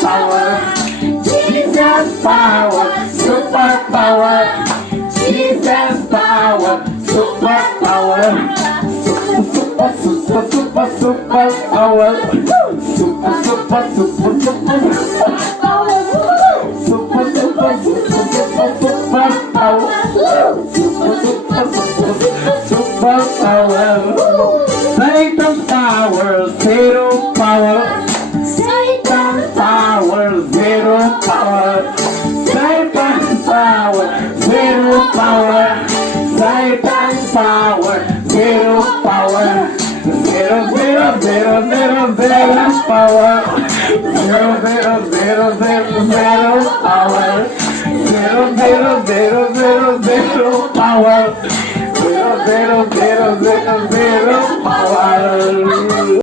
power. Jesus power, super power. Jesus power, super power. Super, super, super, super power. Super, super, super, super, super power. Super, super, super, super, super power. Super, super, super, super power. Satan power, zero power. Satan power, zero power. Satan power, zero power. Satan power, zero power. Zero, zero, zero, zero, zero power. Zero, zero, zero, zero, zero.